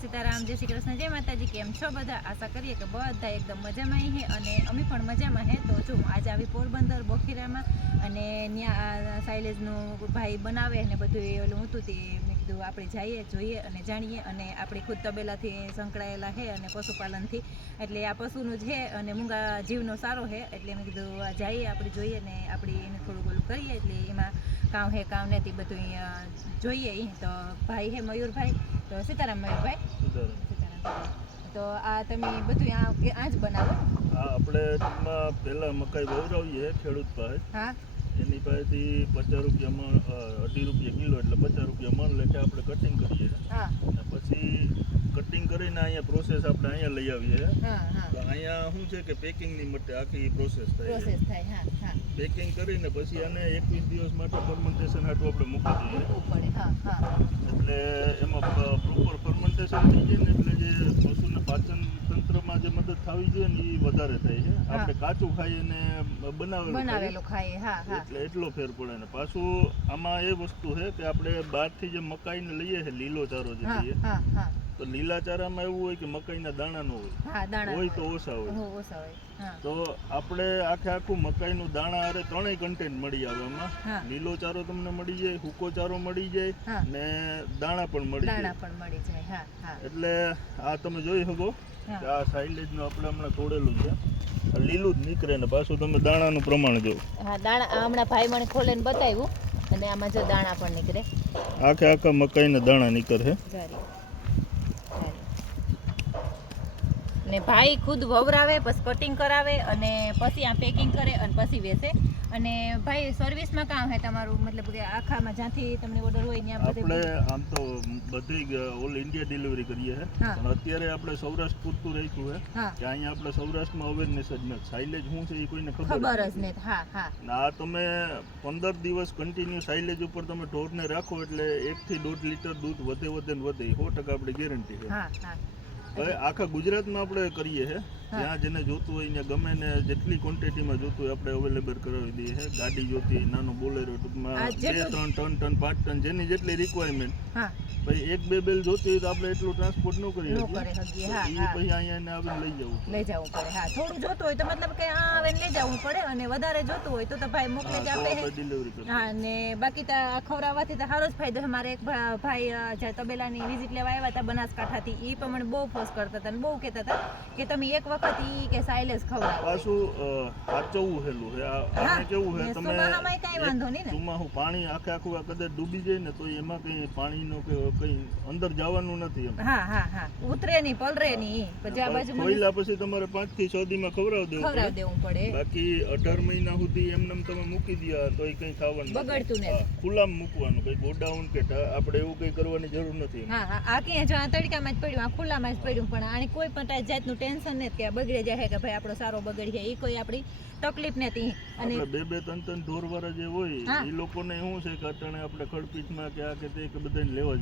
સીતારામ, જય શ્રી કૃષ્ણ, જય માતાજી. કેમ છો બધા? આશા કરીએ કે બધા એકદમ મજામાં હે અને અમે પણ મજામાં હે. તો જો આજે આવી પોરબંદર બોખીરામાં અને ત્યાં સાઇલેજનું ભાઈ બનાવે ને બધું ઓલું હતું તે મેં કીધું આપણે જઈએ જોઈએ અને જાણીએ. અને આપણે ખુદ તબેલાથી સંકળાયેલા હે અને પશુપાલનથી, એટલે આ પશુનું જ હે અને મૂંગા જીવનો સારો હે, એટલે મેં કીધું જઈએ આપણે જોઈએ ને આપણે એને થોડું ઓલું કરીએ. એટલે એમાં કામ હે કામ નથી બધું જોઈએ. તો ભાઈ હે મયુરભાઈ, તો સીતારામ મયુરભાઈ. સીતારામ. તો આ તમે બધું આ જ બનાવો? હા, આપણે ટૂંકમાં પહેલાં મકાઈ વવરાવીએ ખેડૂત પાસે. હા, એની પાસેથી 50 રૂપિયા મણ, 2.5 રૂપિયા કિલો એટલે 50 રૂપિયા મણ લેખે આપણે કટિંગ કરીએ. હા, અને પછી કટિંગ કરીને અહીંયા પ્રોસેસ આપણે અહીંયા લઈ આવીએ. હા, હા. તો અહીંયા શું છે કે પેકિંગની માટે આખી પ્રોસેસ થાય. હા, હા. પેકિંગ કરીને પછી આને 21 દિવસ માટે ફર્મેન્ટેશન હાટું આપણે મૂકી દઈએ. મૂકવું પડે. હા, હા. એટલે એમાં પ્રોપર ફર્મેન્ટેશન થઈ જાય ને એટલે જે પશુને પાચન તંત્રમાં જે મદદ થવી જોઈએ ને એ વધારે થાય છે. આપણે કાચું ખાઈએ ને બનાવેલું ખાઈએ. હા, હા. એટલે એટલો ફેર પડે ને. પાછું આમાં એ વસ્તુ છે કે આપણે બહારથી જે મકાઈને લઈએ છીએ લીલો ચારો જે લઈએ, હા, હા. તો લીલા ચારામાં એવું હોય કે મકાઈના દાણા ન હોય. હા, દાણા હોય તો ઓછા હોય. ઓછા હોય. હા. તો આપણે આખું મકાઈનું દાણા આરે ત્રણેય કન્ટેન્ટ મળી આવે આમાં. હા. લીલો ચારો તમને મળી જાય, સૂકો ચારો મળી જાય, હા. ને દાણા પણ મળી જાય. હા, હા. એટલે આ તમે જોઈ શકો કે આ સાઇલેજનું આપણે હમણાં તોડેલું છે, આ લીલું જ નીકળે ને પાછું તમે દાણાનું પ્રમાણ જો. હા, દાણા હમણાં ભાઈ મને ખોલીને બતાવ્યું અને આમાં જો દાણા પણ નીકળે. આખા મકાઈના દાણા નીકળે. ને ભાઈ ખુદ વવરાવે, પછી કટિંગ કરાવે અને પછી આ પેકિંગ કરે અને પછી વેચે. અને ભાઈ સર્વિસમાં કામ હે તમારું, મતલબ કે આખામાં જ્યાંથી તમને ઓર્ડર હોય ત્યાં આપણે આમ તો બધી ઓલ ઇન્ડિયા ડિલિવરી કરીએ છે, પણ અત્યારે આપણે સૌરાષ્ટ્ર પૂરતું રાખ્યું છે કે અહીંયા આપણે સૌરાષ્ટ્રમાં અવેરનેસ જ નથી. સાઇલેજ શું છે એ કોઈને ખબર જ નથી. હા, હા. આ તમે 15 દિવસ કન્ટિન્યુ સાઇલેજ ઉપર તમે ઢોરને રાખો એટલે 1 થી 1.5 લીટર દૂધ વધે ને વધે, 100% આપણી ગેરંટી છે. હા, હા. હવે આખા ગુજરાતમાં આપણે કરીએ છીએ. જ્યાં જેને જોતું હોય ત્યાં ગમે ને જેટલી ક્વોન્ટિટીમાં જોતું હોય આપણે અવેલેબલ કરાવી દઈએ છીએ. ગાડી જોતી હોય, નાનો બોલેરો, ટૂંકમાં 2-3 ટન 5 ટન જેની જેટલી રિક્વાયરમેન્ટ. પછી 1-2 બેલ જોતી હોય તો આપણે એટલું ટ્રાન્સપોર્ટ ન કરી શકીએ. એ પછી અહીંયા આવીને લઈ જવું પડે. હા, થોડું જોતું હોય તો મતલબ કે આ આવીને લઈ જવું પડે, અને વધારે જોતું હોય તો ભાઈ મોકલે જ આપે ડિલિવરી કરી. હા, ને બાકી તો ખવડાવવાથી તો સારો જ ફાયદો છે. મારે એક ભાઈ જ્યાં તબેલાની વિઝિટ લેવા આવ્યા હતા બનાસકાંઠાથી, એ પણ મને બહુ ફોર્સ કરતા હતા અને બહુ કહેતા હતા કે તમે એક વખત ઈ કે સાઇલેજ ખવડાવો. પાછું સાચવવું હેલું છે. આને કેવું છે, તમે સુમાહામાં કઈ વાંધો નહીં ને. સુમાહું પાણી આખું કદાચ ડૂબી જાય ને તો એમાં કઈ પાણીનો કે કઈ અંદર જવાનું નથી એમ. હા, હા, હા. ઉતરે નહીં, પલરે નહીં. પછી આ બાજુ ખોઈલા પછી તમારે 5 થી 6 દીમાં ખવડાવી દેવું પડે. બાકી 18 મહિના સુધી એમને તમે મૂકી દયા તો કઈ ખાવાનું બગડતું નથી. ખુલ્લામાં મૂકવાનું, કઈ ગોડાઉન કે આપણે એવું કઈ કરવાની જરૂર નથી. હા, હા. આ ક્યાં જો આ તડકામાં જ પડ્યું, આ ખુલ્લામાં જ પડ્યું, પણ આની કોઈ પણ જાતનું ટેન્શન નથી કે બગડે જાય કે ભાઈ આપણો સારો બગડી જાય, એ કોઈ આપણી તકલીફ નથી. અને 2-3 ઢોર વાળા જે હોય એ લોકોને શું છે કે અટાણે આપણે ખડપીટમાં કે આ કે તે કે બધાને લેવા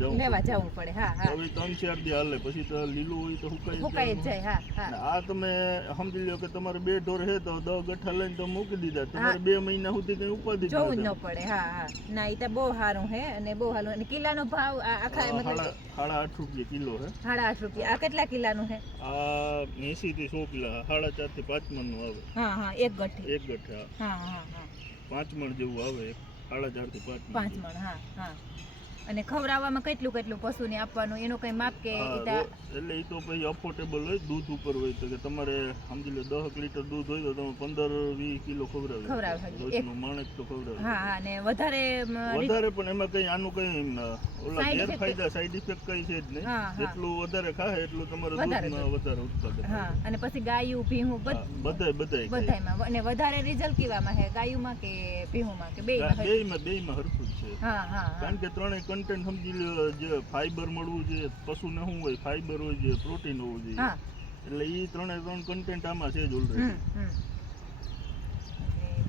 જવું પડે. હા, હા. હવે 3-4 દી હાલે પછી તો લીલું હોય તો સુકાઈ જ જાય. હા, હા. આ તમે સમજી લો કે તમારે 2 ઢોર છે તો 10 ગઠ્ઠા લઈને તો મૂકી દીધા, તમારે 2 મહિના સુધી કઈ ઉપાધિ જોવું જ ન પડે. હા, હા. ના, એ તો બહુ સારું છે અને બહુ સારું. અને કિલ્લાનો ભાવ આખા મતલબ 8.5 રૂપિયા કિલો છે. 8.5 રૂપિયા. આ કેટલા કિલ્લાનું છે? આ 80 થી 100 કિલા, 4.5 થી 5 મણ નું આવે. હા, હા. એક ગઠ્ઠી. હા, હા, હા. 5 મણ જેવું આવે. 4.5 થી 5 મણ. હા, હા. અને ખવડાવવામાં કેટલું પશુને આપવાનું એનું કઈ માપ કે એટલે એ તો પછી અફોર્ડેબલ હોય, દૂધ ઉપર હોય. તો કે તમારે સમજી લો 10 લીટર દૂધ હોય તો તમે 15-20 કિલો ખવડાવી રોજનું માણસ તો ખવડાવે. હા, હા. અને વધારે પણ એમાં કઈ આનું કઈ ઓલા ગેરફાયદા સાઈડ ઇફેક્ટ કઈ છે જ નહીં. જેટલું વધારે ખાય એટલું તમારું દૂધમાં વધારે ઉત્પાદન. હા, અને પછી ગાયું ભીહું બધાયમાં. અને વધારે રિઝલ્ટ કેવામાં છે, ગાયુંમાં કે ભીહુંમાં કે બેયમાં હરખું જ છે. હા, હા. કારણ કે ત્રણેય કન્ટેન્ટ સમજી લો, જે ફાઈબર મળવું જોઈએ પશુને શું હોય, ફાઈબર હોય છે, પ્રોટીન હોવું જોઈએ, એટલે એ 3 કન્ટેન્ટ આમાં છે જ ઓલરેડી.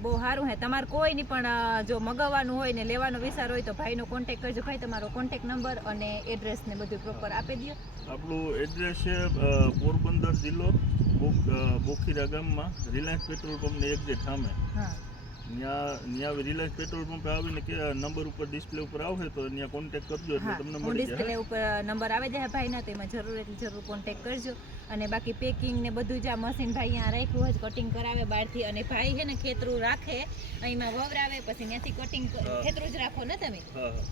બહુ સારું હે. તમારે કોઈ નહીં પણ જો મગાવવાનું હોય ને લેવાનો વિચાર હોય તો ભાઈનો કોન્ટેક્ટ કરજો. ભાઈ તમારો કોન્ટેક્ટ નંબર અને એડ્રેસ ને બધું પ્રોપર આપી દો. આપણું એડ્રેસ છે પોરબંદર જિલ્લો, બોખીરા ગામમાં, રિલાયન્સ પેટ્રોલ પંપની એક્ઝેક્ટ સામે. ત્યાં રિલાયન્સ પેટ્રોલ પંપે આવીને કે નંબર ઉપર ડિસ્પ્લે ઉપર આવશે તો ત્યાં કોન્ટેક્ટ કરજો એટલે તમને હું મળી જાય. ડિસ્પ્લે ઉપર નંબર આવે જાય ભાઈના, તો એમાં જરૂર એટલી જરૂર કોન્ટેક્ટ કરજો. અને બાકી પેકિંગ ને બધું જ આ મશીન ભાઈ અહીંયા રાખ્યું હોય, કટિંગ કરાવે બહારથી. અને ભાઈ છે ને ખેતરું રાખે, અહીંમાં વવરાવે, પછી ત્યાંથી કટિંગ ખેતરું જ રાખો ને તમે?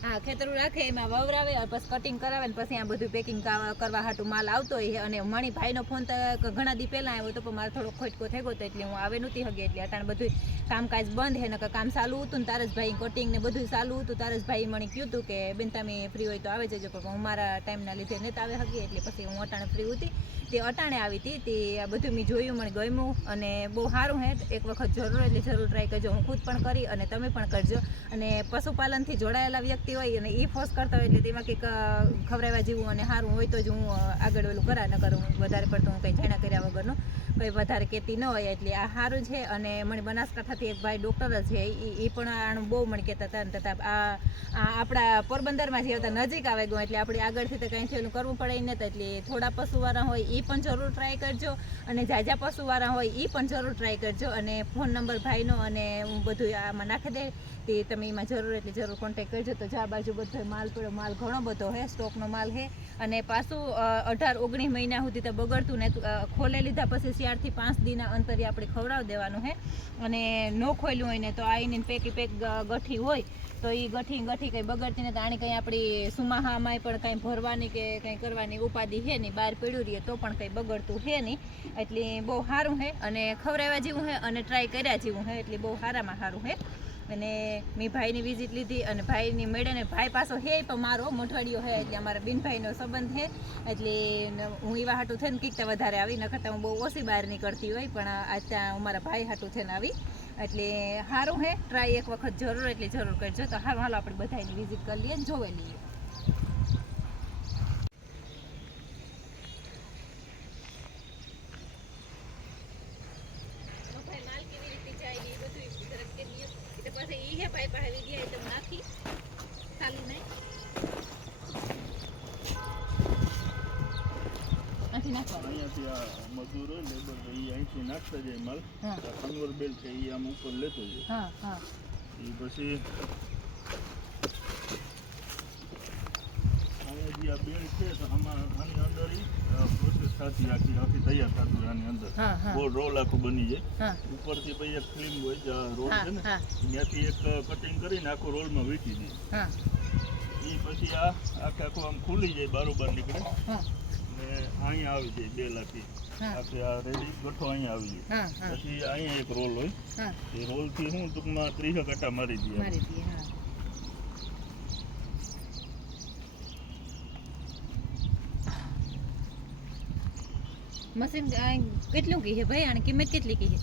હા, ખેતરું રાખે, એમાં વવરાવે, પછી કટિંગ કરાવે, ને પછી આ બધું પેકિંગ કરવા હાટું માલ આવતો હોય. અને મણી ભાઈનો ફોન તો ઘણા દી પહેલા આવ્યો હતો, પણ મારે થોડો ખોટકો થઈ ગયો હતો એટલે હું આવે નહોતી હગી. એટલે અટાણે બધું કામકાજ બંધ હે, નકર કામ ચાલુ હતું ને તારસભાઈ કટિંગ ને બધું ચાલુ હતું. તારસભાઈ મને કહ્યું હતું કે બેન તમે ફ્રી હોય તો આવે જજો, પણ હું મારા ટાઈમના લીધે નથી આવે હગી. એટલે પછી હું અટાણે ફ્રી હતી, તે અટાણે આવી હતી. તે આ બધું મેં જોયું, મને ગમ્યું અને બહુ સારું હે. એક વખત જરૂર એટલે જરૂર ટ્રાય કરજો. હું ખુદ પણ કરી અને તમે પણ કરજો. અને પશુપાલનથી જોડાયેલા વ્યક્તિ હોય અને એ ફોર્સ કરતા હોય એટલે તેમાં કંઈક ખવડાવવા જેવું અને સારું હોય તો જ હું આગળ ઓલું કરા, ન કરું વધારે પડતું હું કંઈ જાણ્યા કર્યા વગરનું કંઈ વધારે કહેતી ન હોય. એટલે આ સારું છે. અને મને બનાસકાંઠાથી એક ભાઈ ડૉક્ટર જ છે, એ પણ આનું બહુ મને કહેતા હતા. અને તથા આ આપણા પોરબંદરમાં જે હતા નજીક આવે ગયો એટલે આપણે આગળથી તો કંઈ થયેલું કરવું પડે નહીં. એટલે થોડા પશુવાળા હોય એ પણ જરૂર ટ્રાય કરજો, અને જાજા પશુવાળા હોય એ પણ જરૂર ટ્રાય કરજો. અને ફોન નંબર ભાઈનો અને હું બધું આમાં નાખી દે, તે તમે એમાં જરૂર એટલે જરૂર કોન્ટેક્ટ કરજો. તો જા બાજુ બધો માલ પડ્યો, માલ ઘણો બધો છે, સ્ટોકનો માલ છે. અને પાછું 18-19 મહિના સુધી તો બગડતું ને, ખોલે લીધા પછી 4 થી 5 દીના અંતરે આપણે ખવડાવી દેવાનું છે. અને ન ખોલ્યું હોય ને તો આવીને પેકી પેક ગઠ્ઠી હોય તો એ ગઠ્ઠી કંઈ બગડતી ને, તો આની કંઈ આપણી સુમાહામાં પણ કંઈ ભરવાની કે કંઈ કરવાની ઉપાધિ છે નહીં, બહાર પડ્યું રહીએ તો પણ કંઈ બગડતું છે નહીં. એટલે બહુ સારું છે અને ખવડાવવા જેવું છે અને ટ્રાય કર્યા જેવું છે. એટલે બહુ સારામાં સારું છે. અને મેં ભાઈની વિઝિટ લીધી અને ભાઈની મેળે ને ભાઈ પાછો હે પણ મારો મોઠવાડીયો છે, એટલે અમારા બિનભાઈનો સંબંધ છે. એટલે હું એવા હાટું થઈને કંઈક વધારે આવી, ન કરતાં હું બહુ ઓછી બહાર નીકળતી હોય, પણ આજ ત્યાં હું મારા ભાઈ હાટું થઈને આવી. એટલે સારું છે, ટ્રાય એક વખત જરૂર એટલે જરૂર કરજો. તો હાલો આપણે બધાની વિઝિટ કરી લઈએ ને જોઈ લઈએ. અહીંયાથી આ મજૂર હોય લેબર એ અહીંથી નાખતા જાય માલ, કન્વર બેલ્ટ છે એ આમ ઉપર લેતો જાય. એ પછી અહીંયા જે આ બેલ્ટ છે તો આમાં આની અંદર પ્રોસેસ થતી આખી તૈયાર થતું હોય. આની અંદર ગોળ રોલ આખું બની જાય. ઉપરથી પછી એક ફિલ્મ હોય જે રોલ છે ને, ત્યાંથી એક કટિંગ કરીને આખું રોલમાં વીંટી દે. એ પછી આ આખું આમ ખુલી જાય, બારોબાર નીકળે ને અહીંયા આવી જાય બે લાખી આખી આ રેડી ગઠ્ઠો અહીંયા આવી જાય. પછી અહીંયા એક રોલ હોય, એ રોલથી હું ટૂંકમાં 30 કાંટા મારી દઈએ. મશીન કેટલું કી છે ભાઈ? આની કિંમત કેટલી કી છે?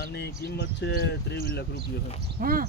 આની કિંમત છે 23 લાખ રૂપિયા. હા,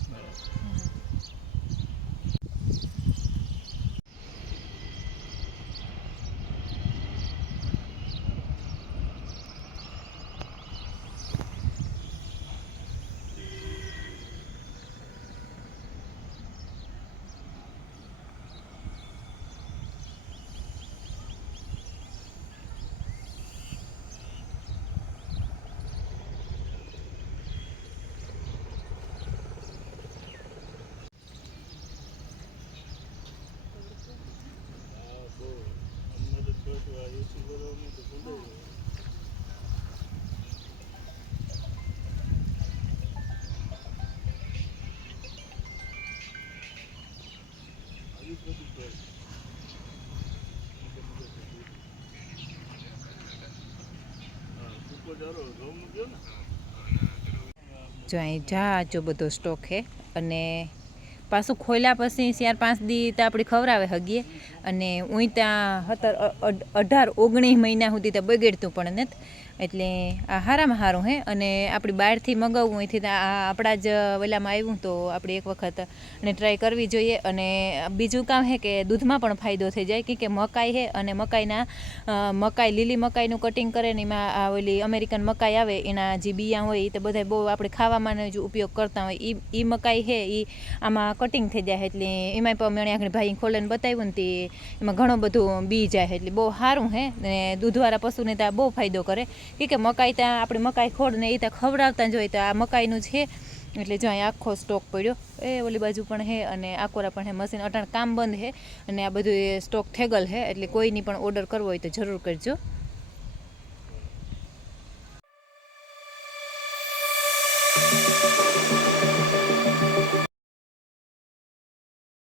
જો અહીં જાજો બધો સ્ટોક છે. અને પાછું ખોલ્યા પછી 4-5 દી તો આપણે ખવડાવે હગીએ. અને હું ત્યાં 18-19 મહિના સુધી તો બગડતું પણ નથી. એટલે આ સારામાં સારું છે. અને આપણી બહારથી મગાવવું અહીંથી આપણા જ વેલામાં આવ્યું તો આપણે એક વખત અને ટ્રાય કરવી જોઈએ. અને બીજું કામ છે કે દૂધમાં પણ ફાયદો થઈ જાય, કે મકાઈ છે અને મકાઈ લીલી મકાઈનું કટિંગ કરે ને એમાં આ ઓલી અમેરિકન મકાઈ આવે એના જે બિયા હોય એ તો બધા બહુ આપણે ખાવામાં જ ઉપયોગ કરતા હોય. એ મકાઈ છે એ આમાં કટિંગ થઈ જાય. એટલે એમાં પણ મેં આગળ ભાઈ ખોલીને બતાવ્યું ને તે એમાં ઘણું બધું બી જાય. એટલે બહુ સારું છે. ને દૂધવાળા પશુને ત્યાં બહુ ફાયદો કરે, કે મકાઈ ત્યાં આપણે મકાઈ ખોડ ને એ ત્યાં ખવડાવતા જ હોય. તો આ મકાઈનું છે એટલે જો અહીંયા આખો સ્ટોક પડ્યો એ ઓલી બાજુ પણ હે અને આકોરા પણ હે મશીન અટાણ કામ બંધ હે અને આ બધું સ્ટોક થેગલ હે એટલે કોઈની પણ ઓર્ડર કરવો હોય તો જરૂર કરજો